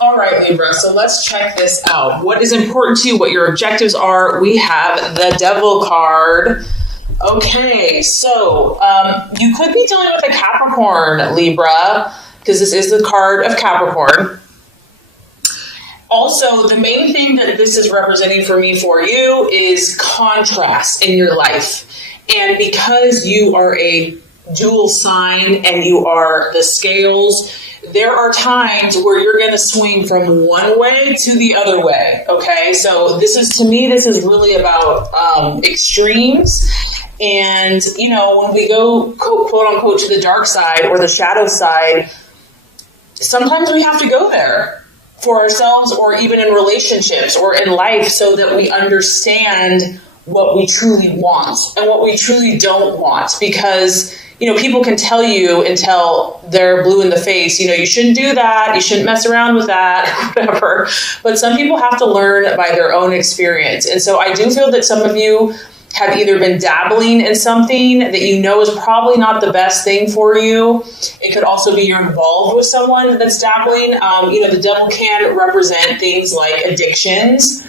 All right, Libra, so let's check this out. What is important to you, what your objectives are? We have the Devil card. Okay, so you could be dealing with a Capricorn, Libra, because this is the card of Capricorn. Also, the main thing that this is representing for me for you is contrast in your life. And because you are a dual sign and you are the scales, there are times where you're going to swing from one way to the other way. Okay, so this is, to me, this is really about extremes. And, you know, when we go, quote unquote, to the dark side or the shadow side, sometimes we have to go there for ourselves or even in relationships or in life so that we understand what we truly want and what we truly don't want. Because, you know, people can tell you until they're blue in the face, you know, you shouldn't do that, you shouldn't mess around with that, whatever. But some people have to learn by their own experience. And so I do feel that some of you have either been dabbling in something that you know is probably not the best thing for you. It could also be you're involved with someone that's dabbling. You know, the devil can represent things like addictions,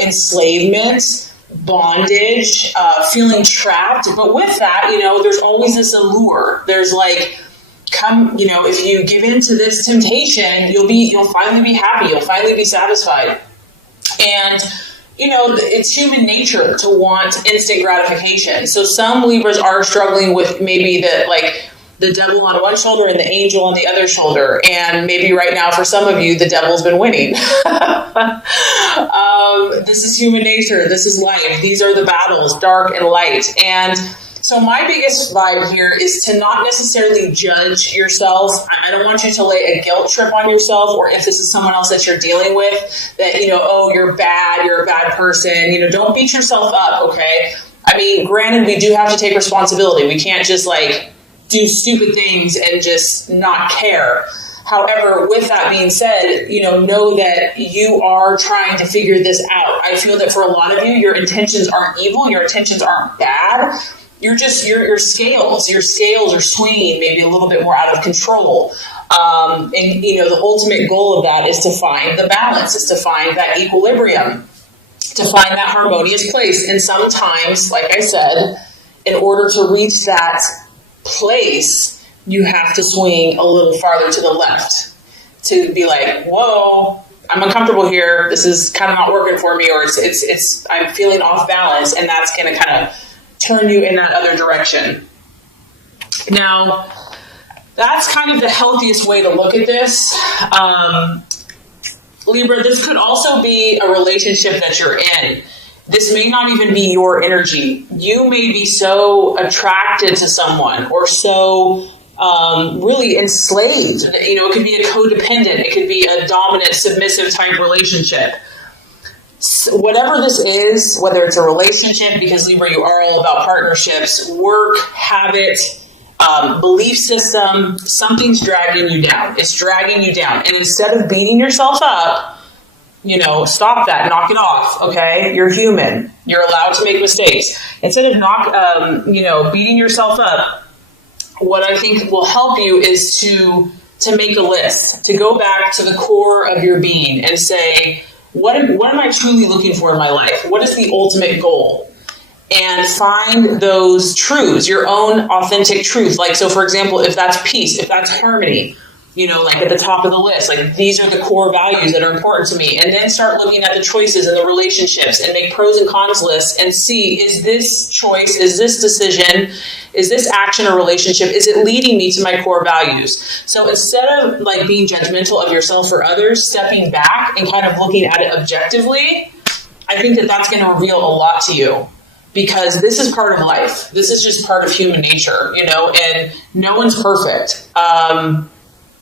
enslavement, bondage, feeling trapped. But with that, you know, there's always this allure. There's like, come, you know, if you give in to this temptation, you'll finally be happy. You'll finally be satisfied. And you know, it's human nature to want instant gratification. So some Libras are struggling with maybe the devil on one shoulder and the angel on the other shoulder. And maybe right now for some of you, the devil's been winning. This is human nature. This is life. These are the battles, dark and light. And so my biggest vibe here is to not necessarily judge yourself. I don't want you to lay a guilt trip on yourself, or if this is someone else that you're dealing with, that, you know, oh, you're bad, you're a bad person. You know, don't beat yourself up, okay? I mean, granted, we do have to take responsibility. We can't just like do stupid things and just not care. However, with that being said, you know that you are trying to figure this out. I feel that for a lot of you, your intentions aren't evil, your intentions aren't bad. You're just, your scales are swinging maybe a little bit more out of control. And, you know, the ultimate goal of that is to find the balance, is to find that equilibrium, to find that harmonious place. And sometimes, like I said, in order to reach that place, you have to swing a little farther to the left to be like, whoa, I'm uncomfortable here. This is kind of not working for me, or it's I'm feeling off balance. And that's going to kind of turn you in that other direction. Now, that's kind of the healthiest way to look at this. Libra, this could also be a relationship that you're in. This may not even be your energy. You may be so attracted to someone or so really enslaved. You know, it could be a codependent. It could be a dominant, submissive type relationship. Whatever this is, whether it's a relationship, because Libra, you are all about partnerships, work, habit, belief system, something's dragging you down. It's dragging you down. And instead of beating yourself up, you know, stop that, knock it off, okay? You're human. You're allowed to make mistakes. Instead of beating yourself up, what I think will help you is to make a list, to go back to the core of your being and say, what am I truly looking for in my life? What is the ultimate goal? And find those truths, your own authentic truth. Like, so for example, if that's peace, if that's harmony, you know, like at the top of the list, like these are the core values that are important to me. And then start looking at the choices and the relationships and make pros and cons lists and see, is this choice, is this decision, is this action or relationship, is it leading me to my core values? So instead of like being judgmental of yourself or others, stepping back and kind of looking at it objectively, I think that that's going to reveal a lot to you. Because this is part of life. This is just part of human nature, you know, and no one's perfect.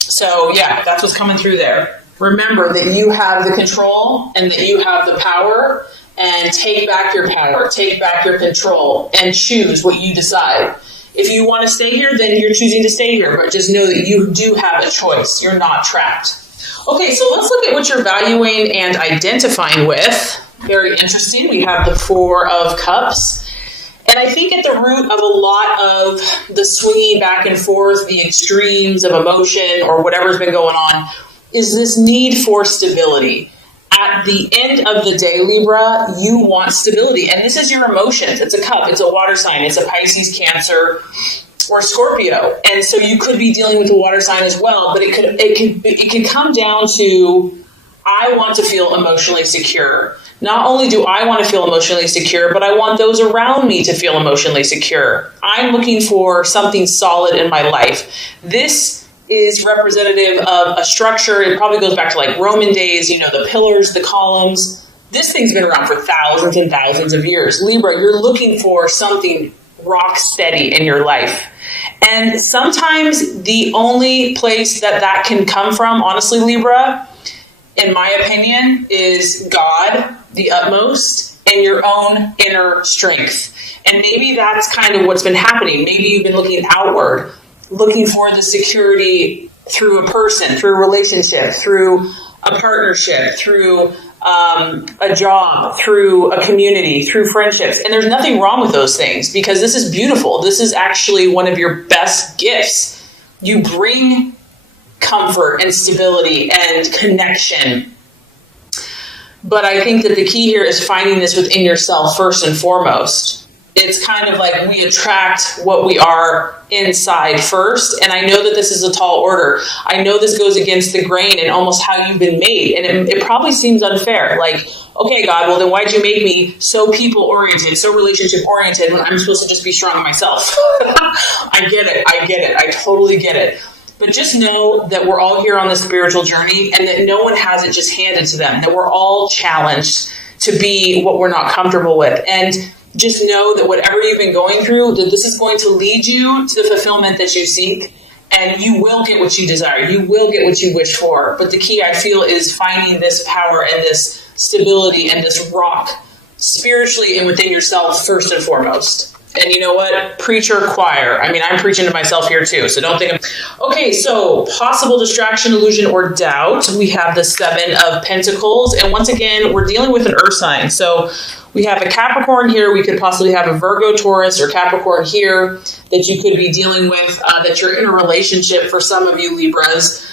So yeah, that's what's coming through there. Remember that you have the control and that you have the power, and take back your power, take back your control, and choose what you decide. If you want to stay here, then you're choosing to stay here, but just know that you do have a choice. You're not trapped. Okay, so let's look at what you're valuing and identifying with. Very interesting. We have the Four of Cups. And I think at the root of a lot of the swinging back and forth, the extremes of emotion or whatever's been going on, is this need for stability. At the end of the day, Libra, you want stability. And this is your emotions. It's a cup. It's a water sign. It's a Pisces, Cancer, or Scorpio. And so you could be dealing with a water sign as well. But it could come down to, I want to feel emotionally secure. Not only do I want to feel emotionally secure, but I want those around me to feel emotionally secure. I'm looking for something solid in my life. This is representative of a structure. It probably goes back to like Roman days, the pillars, the columns. This thing's been around for thousands and thousands of years. Libra, you're looking for something rock steady in your life. And sometimes the only place that can come from, honestly, Libra, in my opinion, is God, the utmost, and your own inner strength. And maybe that's kind of what's been happening. Maybe you've been looking outward, looking for the security through a person, through a relationship, through a partnership, through a job, through a community, through friendships. And there's nothing wrong with those things, because this is beautiful. This is actually one of your best gifts. You bring comfort and stability and connection. But I think that the key here is finding this within yourself first and foremost. It's kind of like we attract what we are inside first. And I know that this is a tall order. I know this goes against the grain and almost how you've been made. And it probably seems unfair. Like, okay, God, well, then why'd you make me so people-oriented, so relationship-oriented when I'm supposed to just be strong myself? I get it. I totally get it. But just know that we're all here on this spiritual journey, and that no one has it just handed to them, that we're all challenged to be what we're not comfortable with. And just know that whatever you've been going through, that this is going to lead you to the fulfillment that you seek, and you will get what you desire. You will get what you wish for. But the key, I feel, is finding this power and this stability and this rock spiritually and within yourself first and foremost. And you know what? Preacher, choir. I mean, I'm preaching to myself here too, so don't think Okay, so possible distraction, illusion, or doubt. We have the Seven of Pentacles. And once again, we're dealing with an earth sign. So we have a Capricorn here. We could possibly have a Virgo, Taurus, or Capricorn here that you could be dealing with, that you're in a relationship for some of you Libras.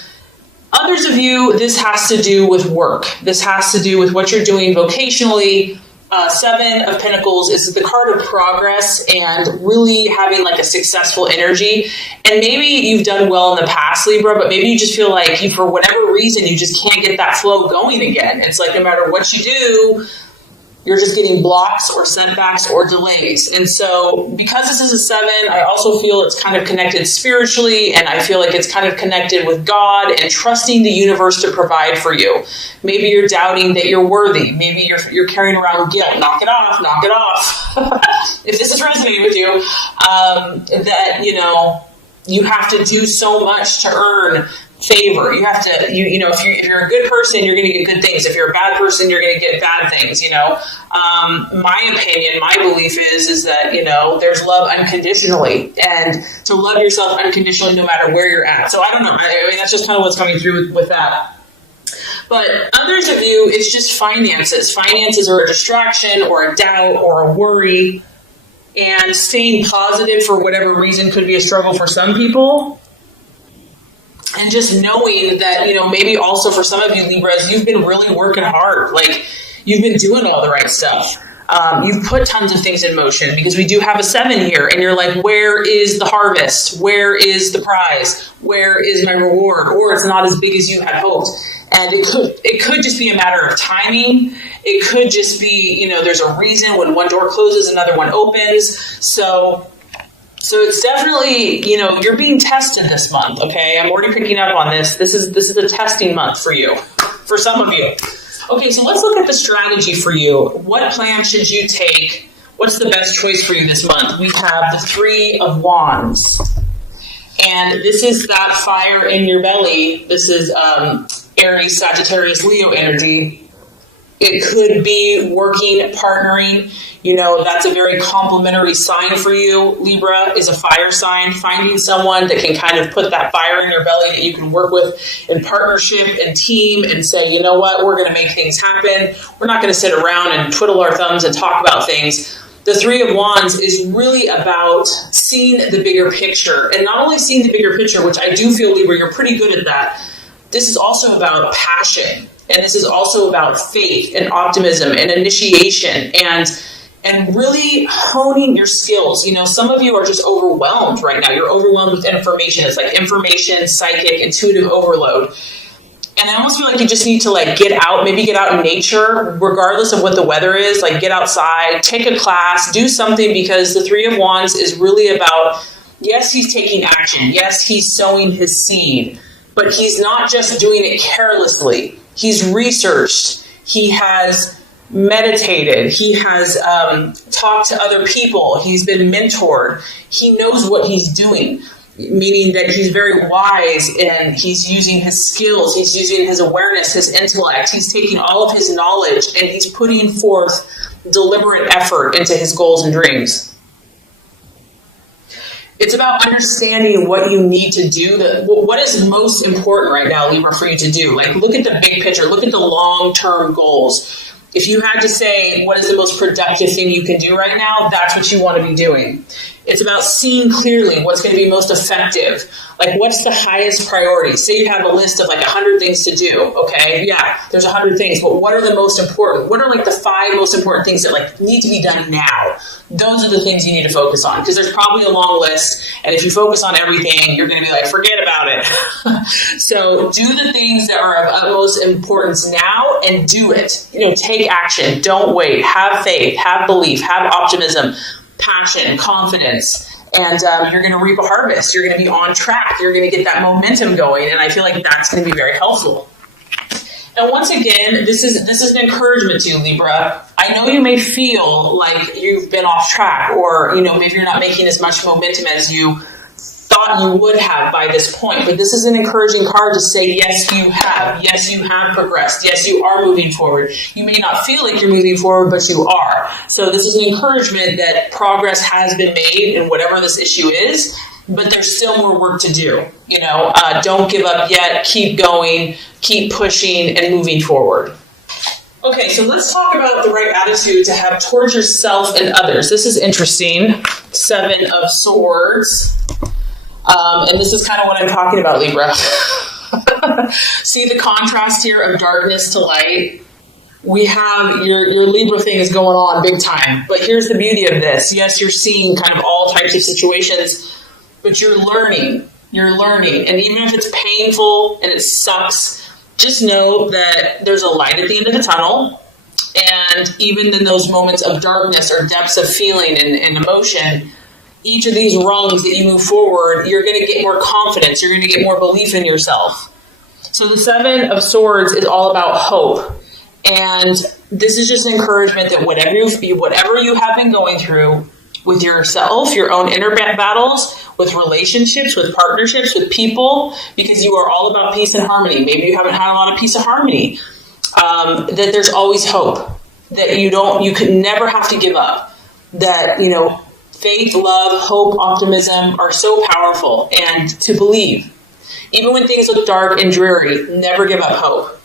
Others of you, this has to do with work. This has to do with what you're doing vocationally. Seven of Pentacles is the card of progress and really having like a successful energy. And maybe you've done well in the past, Libra, but maybe you just feel like for whatever reason, you just can't get that flow going again. It's like no matter what you do, you're just getting blocks or setbacks or delays. And so because this is a seven, I also feel it's kind of connected spiritually, and I feel like it's kind of connected with God and trusting the universe to provide for you. Maybe you're doubting that you're worthy. Maybe you're carrying around guilt. Knock it off, knock it off. If this is resonating with you, that, you have to do so much to earn favor. You have to, if you're a good person, you're going to get good things. If you're a bad person, you're going to get bad things. My opinion, my belief is that, there's love unconditionally, and to love yourself unconditionally no matter where you're at. So I don't know. I mean, that's just kind of what's coming through with that. But others of you, it's just finances. Finances are a distraction or a doubt or a worry. And staying positive for whatever reason could be a struggle for some people. And just knowing that, maybe also for some of you Libras, you've been really working hard. Like, you've been doing all the right stuff. You've put tons of things in motion, because we do have a seven here. And you're like, where is the harvest? Where is the prize? Where is my reward? Or it's not as big as you had hoped. And it could just be a matter of timing. It could just be, there's a reason when one door closes, another one opens. So it's definitely, you're being tested this month, okay? I'm already picking up on this. This is a testing month for you, for some of you. Okay, so let's look at the strategy for you. What plan should you take? What's the best choice for you this month? We have the Three of Wands. And this is that fire in your belly. This is Aries, Sagittarius, Leo energy. It could be working, partnering. That's a very complimentary sign for you. Libra is a fire sign. Finding someone that can kind of put that fire in your belly that you can work with in partnership and team and say, you know what, we're going to make things happen. We're not going to sit around and twiddle our thumbs and talk about things. The Three of Wands is really about seeing the bigger picture. And not only seeing the bigger picture, which I do feel, Libra, you're pretty good at that, this is also about passion. And this is also about faith and optimism and initiation and really honing your skills. Some of you are just overwhelmed right now. You're overwhelmed with information. It's like information, psychic, intuitive overload. And I almost feel like you just need to get out, maybe get out in nature, regardless of what the weather is, get outside, take a class, do something, because the Three of Wands is really about, yes, he's taking action. Yes, he's sowing his seed, but he's not just doing it carelessly. He's researched. He has meditated. He has talked to other people. He's been mentored. He knows what he's doing, meaning that he's very wise and he's using his skills. He's using his awareness, his intellect. He's taking all of his knowledge and he's putting forth deliberate effort into his goals and dreams. It's about understanding what you need to do. What is most important right now, Libra, for you to do? Look at the big picture. Look at the long-term goals. If you had to say what is the most productive thing you can do right now, that's what you want to be doing. It's about seeing clearly what's going to be most effective. What's the highest priority? Say you have a list of 100 things to do. Okay, yeah, there's 100 things, but what are the most important? What are the 5 most important things that need to be done now? Those are the things you need to focus on, because there's probably a long list, and if you focus on everything, you're going to be forget about it. So do the things that are of utmost importance now and do it. Take action. Don't wait. Have faith. Have belief. Have optimism, passion, confidence, and you're going to reap a harvest. You're going to be on track. You're going to get that momentum going, and I feel like that's going to be very helpful. And once again, this is an encouragement to you, Libra. I know you may feel like you've been off track, or maybe you're not making as much momentum as you thought you would have by this point, but this is an encouraging card to say, yes, you have. Yes, you have progressed. Yes, you are moving forward. You may not feel like you're moving forward, but you are. So this is an encouragement that progress has been made in whatever this issue is, but there's still more work to do. Don't give up yet. Keep going, keep pushing and moving forward. Okay, so let's talk about the right attitude to have towards yourself and others. This is interesting. 7 of Swords. And this is kind of what I'm talking about, Libra. See the contrast here of darkness to light? We have your Libra thing is going on big time. But here's the beauty of this. Yes, you're seeing kind of all types of situations, but you're learning. You're learning. And even if it's painful and it sucks, just know that there's a light at the end of the tunnel. And even in those moments of darkness or depths of feeling and emotion, each of these rungs that you move forward, you're going to get more confidence. You're going to get more belief in yourself. So the 7 of Swords is all about hope. And this is just an encouragement that whatever you have been going through with yourself, your own inner battles, with relationships, with partnerships, with people, because you are all about peace and harmony. Maybe you haven't had a lot of peace and harmony. That there's always hope. That you can never have to give up. That, faith, love, hope, optimism are so powerful, and to believe. Even when things look dark and dreary, never give up hope.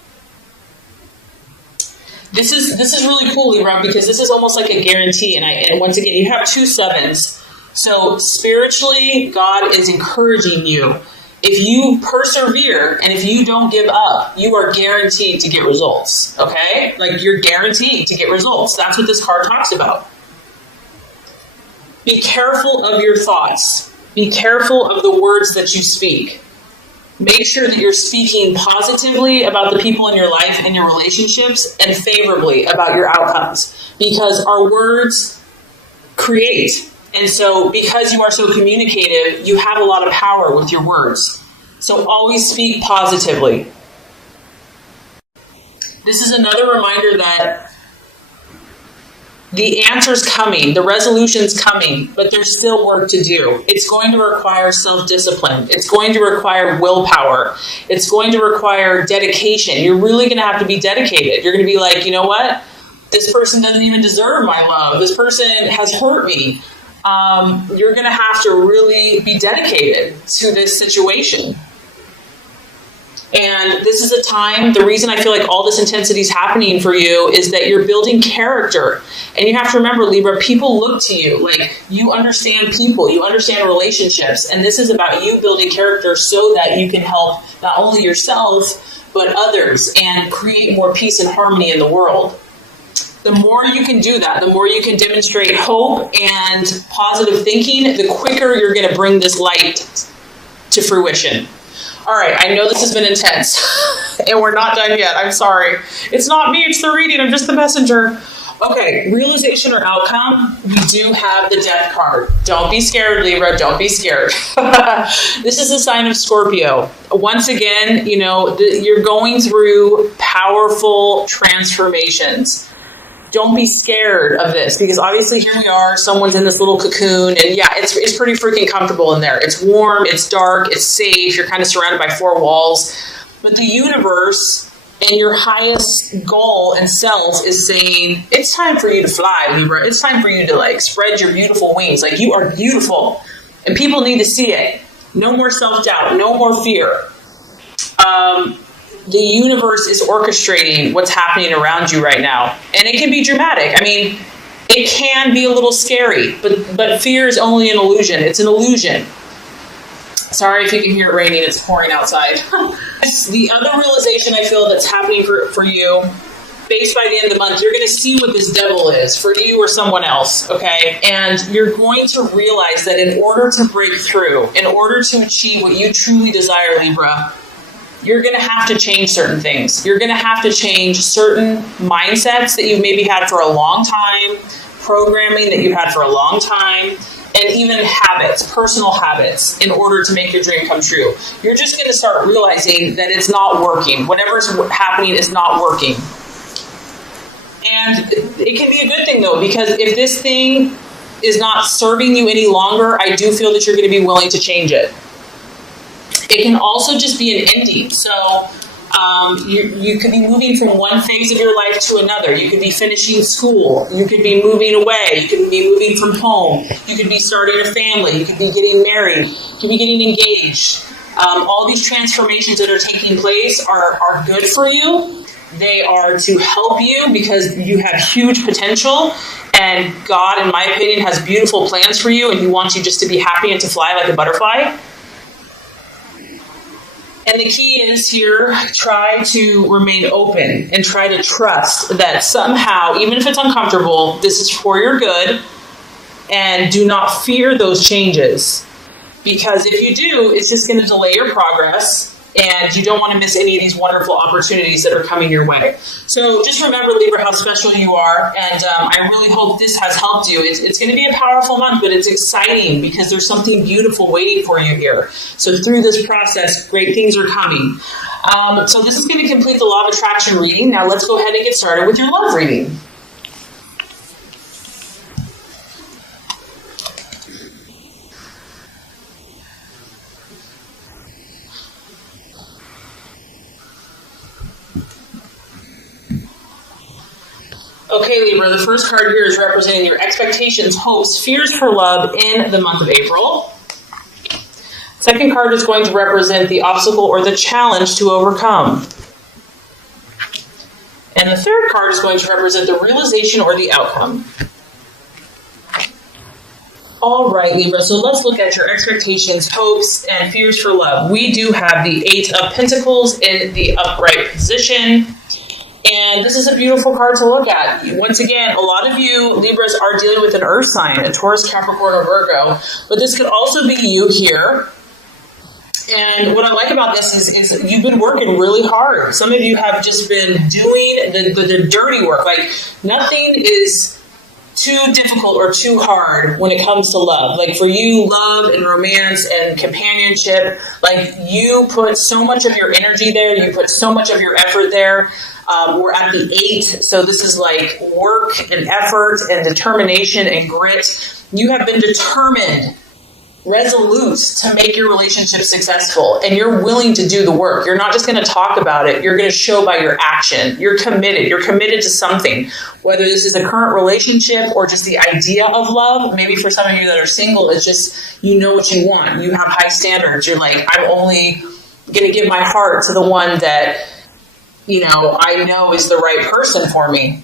This is really cool, Libra, because this is almost like a guarantee. And once again, you have 2 sevens. So spiritually, God is encouraging you. If you persevere and if you don't give up, you are guaranteed to get results. Okay? You're guaranteed to get results. That's what this card talks about. Be careful of your thoughts. Be careful of the words that you speak. Make sure that you're speaking positively about the people in your life and your relationships, and favorably about your outcomes, because our words create. And so because you are so communicative, you have a lot of power with your words. So always speak positively. This is another reminder that the answer's coming, the resolution's coming, but there's still work to do. It's going to require self-discipline. It's going to require willpower. It's going to require dedication. You're really going to have to be dedicated. You're going to be like, you know what? This person doesn't even deserve my love. This person has hurt me. You're going to have to really be dedicated to this situation. And this is a time, the reason I feel like all this intensity is happening for you is that you're building character. And you have to remember, Libra, people look to you. Like, you understand people, you understand relationships. And this is about you building character so that you can help not only yourself, but others and create more peace and harmony in the world. The more you can do that, the more you can demonstrate hope and positive thinking, the quicker you're going to bring this light to fruition. All right, I know this has been intense, and we're not done yet. I'm sorry. It's not me, it's the reading. I'm just the messenger. Okay, realization or outcome, we do have the Death card. Don't be scared, Libra. Don't be scared. This is a sign of Scorpio. Once again, you know, you're going through powerful transformations. Don't be scared of this, because obviously here we are, someone's in this little cocoon, and yeah, it's pretty freaking comfortable in there. It's warm, it's dark, it's safe, you're kind of surrounded by four walls. But the universe and your highest goal and self is saying, it's time for you to fly, Libra. It's time for you to like spread your beautiful wings. Like, you are beautiful, and people need to see it. No more self-doubt, no more fear. The universe is orchestrating what's happening around you right now. And it can be dramatic. I mean, it can be a little scary, but fear is only an illusion. It's an illusion. Sorry if you can hear it raining. It's pouring outside. The other realization I feel that's happening for you, based by the end of the month, you're going to see what this devil is for you or someone else, okay? And you're going to realize that in order to break through, in order to achieve what you truly desire, Libra, you're going to have to change certain things. You're going to have to change certain mindsets that you've maybe had for a long time, programming that you've had for a long time, and even habits, personal habits, in order to make your dream come true. You're just going to start realizing that it's not working. Whatever's happening is not working. And it can be a good thing, though, because if this thing is not serving you any longer, I do feel that you're going to be willing to change it. It can also just be an ending. So you could be moving from one phase of your life to another. You could be finishing school. You could be moving away. You could be moving from home. You could be starting a family. You could be getting married. You could be getting engaged. All these transformations that are taking place are good for you. They are to help you because you have huge potential. And God, in my opinion, has beautiful plans for you. And He wants you just to be happy and to fly like a butterfly. And the key is here, try to remain open and try to trust that somehow, even if it's uncomfortable, this is for your good. And do not fear those changes. Because if you do, it's just going to delay your progress. And you don't want to miss any of these wonderful opportunities that are coming your way. So just remember, Libra, how special you are. And I really hope this has helped you. It's going to be a powerful month, but it's exciting because there's something beautiful waiting for you here. So through this process, great things are coming. So this is going to complete the Law of Attraction reading. Now let's go ahead and get started with your love reading. Okay, Libra, the first card here is representing your expectations, hopes, fears for love in the month of April. Second card is going to represent the obstacle or the challenge to overcome. And the third card is going to represent the realization or the outcome. All right, Libra, so let's look at your expectations, hopes, and fears for love. We do have the Eight of Pentacles in the upright position. And this is a beautiful card to look at. Once again, a lot of you Libras are dealing with an earth sign, a Taurus, Capricorn, or Virgo. But this could also be you here. And what I like about this is you've been working really hard. Some of you have just been doing the dirty work. Like, nothing is too difficult or too hard when it comes to love. Like, for you, love and romance and companionship, like, you put so much of your energy there. You put so much of your effort there. We're at the 8, so this is like work and effort and determination and grit. You have been determined, resolute to make your relationship successful, and you're willing to do the work. You're not just going to talk about it. You're going to show by your action. You're committed. You're committed to something, whether this is a current relationship or just the idea of love. Maybe for some of you that are single, it's just, you know what you want. You have high standards. You're like, I'm only going to give my heart to the one that, I know is the right person for me.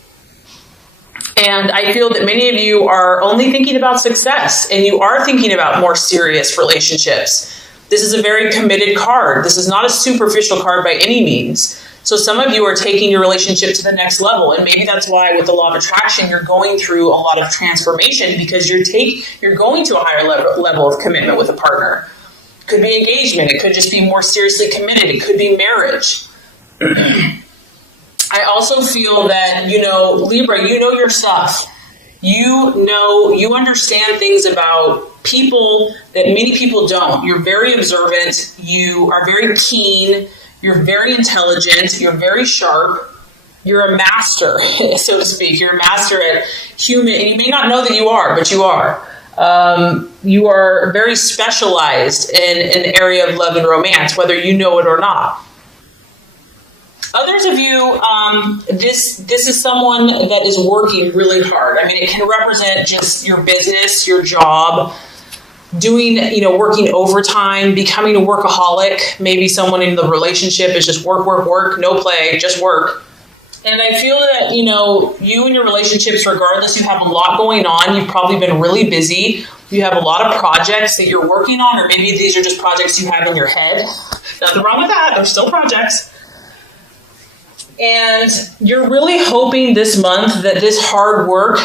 And I feel that many of you are only thinking about success, and you are thinking about more serious relationships. This is a very committed card. This is not a superficial card by any means. So some of you are taking your relationship to the next level, and maybe that's why with the law of attraction, you're going through a lot of transformation, because you're going to a higher level of commitment with a partner. It could be engagement. It could just be more seriously committed. It could be marriage. I also feel that, Libra, you know your stuff. You understand things about people that many people don't. You're very observant. You are very keen. You're very intelligent. You're very sharp. You're a master, so to speak. You're a master at human, and you may not know that you are, but you are. You are very specialized in an area of love and romance, whether you know it or not. Others of you, this is someone that is working really hard. I mean, it can represent just your business, your job, doing, working overtime, becoming a workaholic. Maybe someone in the relationship is just work, no play, just work. And I feel that, you and your relationships, regardless, you have a lot going on. You've probably been really busy. You have a lot of projects that you're working on, or maybe these are just projects you have in your head. Nothing wrong with that. They're still projects. And you're really hoping this month that this hard work,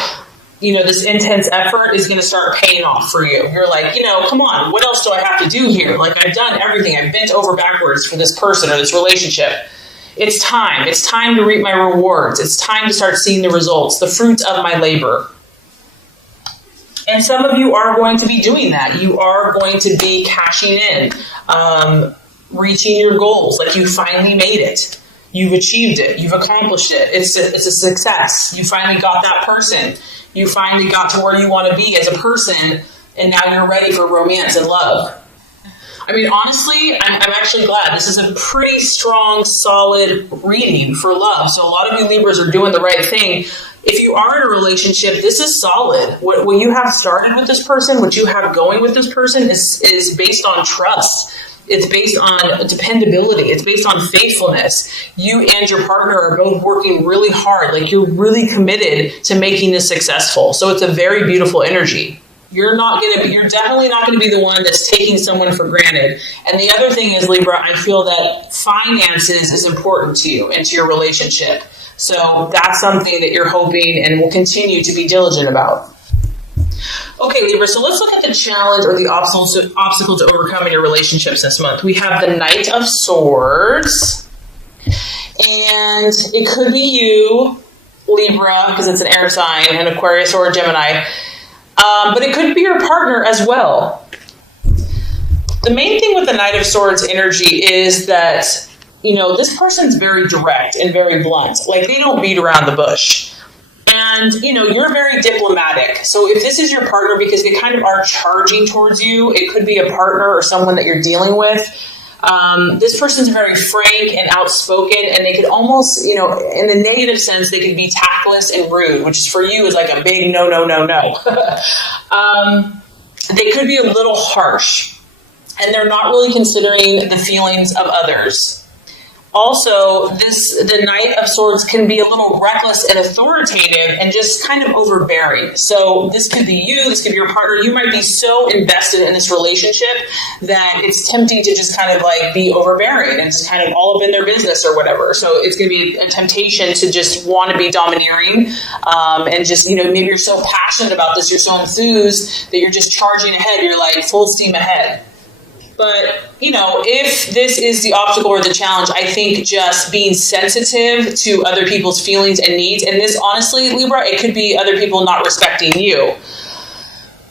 this intense effort is going to start paying off for you. You're like, come on, what else do I have to do here? Like, I've done everything. I've bent over backwards for this person or this relationship. It's time. It's time to reap my rewards. It's time to start seeing the results, the fruits of my labor. And some of you are going to be doing that. You are going to be cashing in, reaching your goals. Like, you finally made it. You've achieved it. You've accomplished it. It's a success. You finally got that person. You finally got to where you want to be as a person, and now you're ready for romance and love. I mean, honestly, I'm actually glad. This is a pretty strong, solid reading for love. So a lot of you Libras are doing the right thing. If you are in a relationship, this is solid. What you have started with this person, what you have going with this person is based on trust. It's based on dependability. It's based on faithfulness. You and your partner are both working really hard. Like, you're really committed to making this successful. So it's a very beautiful energy. You're definitely not going to be the one that's taking someone for granted. And the other thing is, Libra, I feel that finances is important to you and to your relationship. So that's something that you're hoping and will continue to be diligent about. Okay, Libra, so let's look at the challenge or the obstacle to overcome in your relationships this month. We have the Knight of Swords, and it could be you, Libra, because it's an air sign, an Aquarius or a Gemini, but it could be your partner as well. The main thing with the Knight of Swords energy is that, this person's very direct and very blunt. Like, they don't beat around the bush. And, you're very diplomatic. So if this is your partner, because they kind of are charging towards you, it could be a partner or someone that you're dealing with. This person's very frank and outspoken, and they could almost, in the negative sense, they could be tactless and rude, which is for you is like a big no. They could be a little harsh, and they're not really considering the feelings of others. Also, the Knight of Swords can be a little reckless and authoritative and just kind of overbearing. So this could be you, this could be your partner. You might be so invested in this relationship that it's tempting to just kind of like be overbearing and just kind of all up in their business or whatever. So it's going to be a temptation to just want to be domineering and just, maybe you're so passionate about this, you're so enthused that you're just charging ahead. You're like full steam ahead. But, if this is the obstacle or the challenge, I think just being sensitive to other people's feelings and needs, and this, honestly, Libra, it could be other people not respecting you.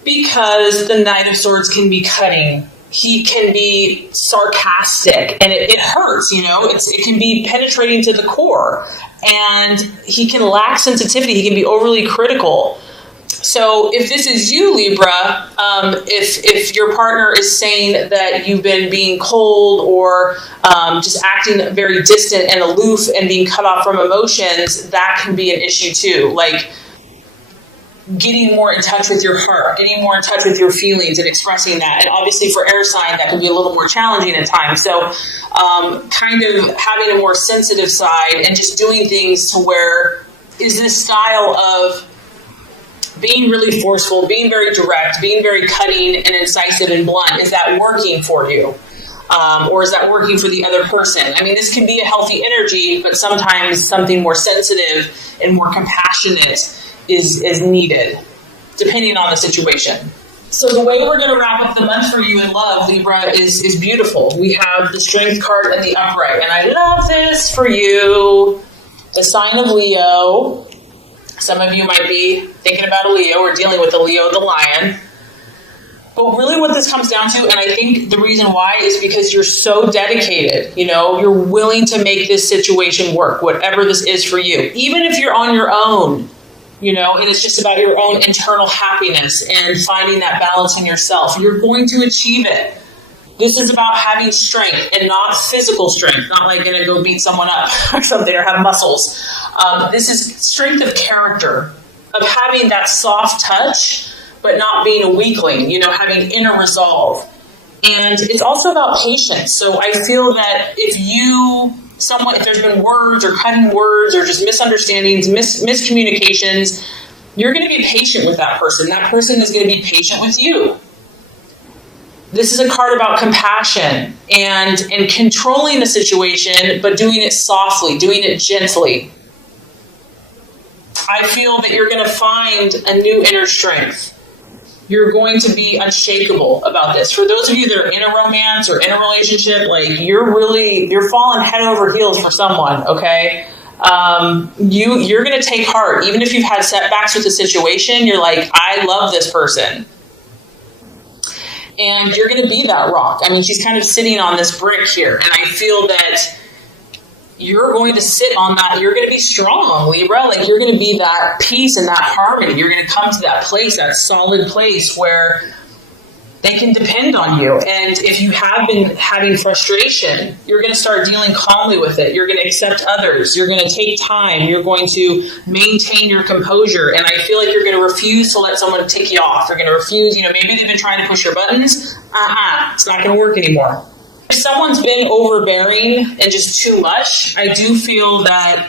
Because the Knight of Swords can be cutting. He can be sarcastic, and it hurts, it can be penetrating to the core. And he can lack sensitivity. He can be overly critical. So if this is you, Libra, if your partner is saying that you've been being cold or just acting very distant and aloof and being cut off from emotions, that can be an issue too. Like, getting more in touch with your heart, getting more in touch with your feelings and expressing that. And obviously for air sign, that can be a little more challenging at times. So kind of having a more sensitive side and just doing things to where is this style of being really forceful, being very direct, being very cutting and incisive and blunt, is that working for you? Or is that working for the other person? I mean, this can be a healthy energy, but sometimes something more sensitive and more compassionate is needed, depending on the situation. So the way we're going to wrap up the month for you in love, Libra, is beautiful. We have the Strength card and the Upright, and I love this for you. The sign of Leo. Some of you might be thinking about a Leo or dealing with a Leo, the lion. But really what this comes down to, and I think the reason why, is because you're so dedicated. You know, you're willing to make this situation work, whatever this is for you. Even if you're on your own, you know, and it's just about your own internal happiness and finding that balance in yourself. You're going to achieve it. This is about having strength and not physical strength, not like going to go beat someone up or something or have muscles. This is strength of character, of having that soft touch, but not being a weakling, you know, having inner resolve. And it's also about patience. So I feel that if there's been words or cutting words or just misunderstandings, miscommunications, you're going to be patient with that person. That person is going to be patient with you. This is a card about compassion and controlling the situation, but doing it softly, doing it gently. I feel that you're going to find a new inner strength. You're going to be unshakable about this. For those of you that are in a romance or in a relationship, like you're falling head over heels for someone, okay? You're going to take heart. Even if you've had setbacks with the situation, you're like, I love this person. And you're going to be that rock. I mean, she's kind of sitting on this brick here. And I feel that you're going to sit on that. You're going to be strong, Libra. Like, you're going to be that peace and that harmony. You're going to come to that place, that solid place where they can depend on you. And if you have been having frustration, you're going to start dealing calmly with it. You're going to accept others. You're going to take time. You're going to maintain your composure. And I feel like you're going to refuse to let someone tick you off. You're going to refuse, maybe they've been trying to push your buttons. It's not going to work anymore. If someone's been overbearing and just too much, I do feel that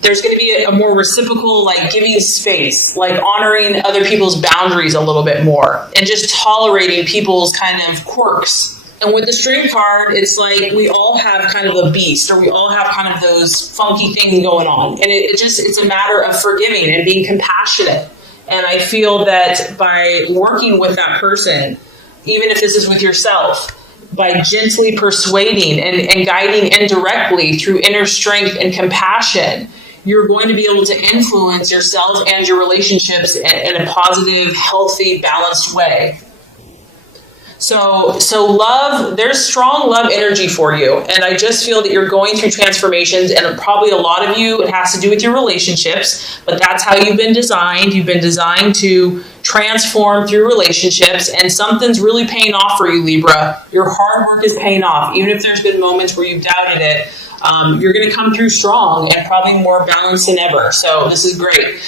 there's going to be a more reciprocal, like giving space, like honoring other people's boundaries a little bit more and just tolerating people's kind of quirks. And with the Strength card, it's like we all have kind of a beast, or we all have kind of those funky things going on. And it's a matter of forgiving and being compassionate. And I feel that by working with that person, even if this is with yourself, by gently persuading and guiding indirectly through inner strength and compassion, you're going to be able to influence yourself and your relationships in a positive, healthy, balanced way. So love, there's strong love energy for you. And I just feel that you're going through transformations, and probably a lot of you, it has to do with your relationships, but that's how you've been designed. You've been designed to transform through relationships, and something's really paying off for you, Libra. Your hard work is paying off. Even if there's been moments where you've doubted it, you're going to come through strong and probably more balanced than ever. So this is great.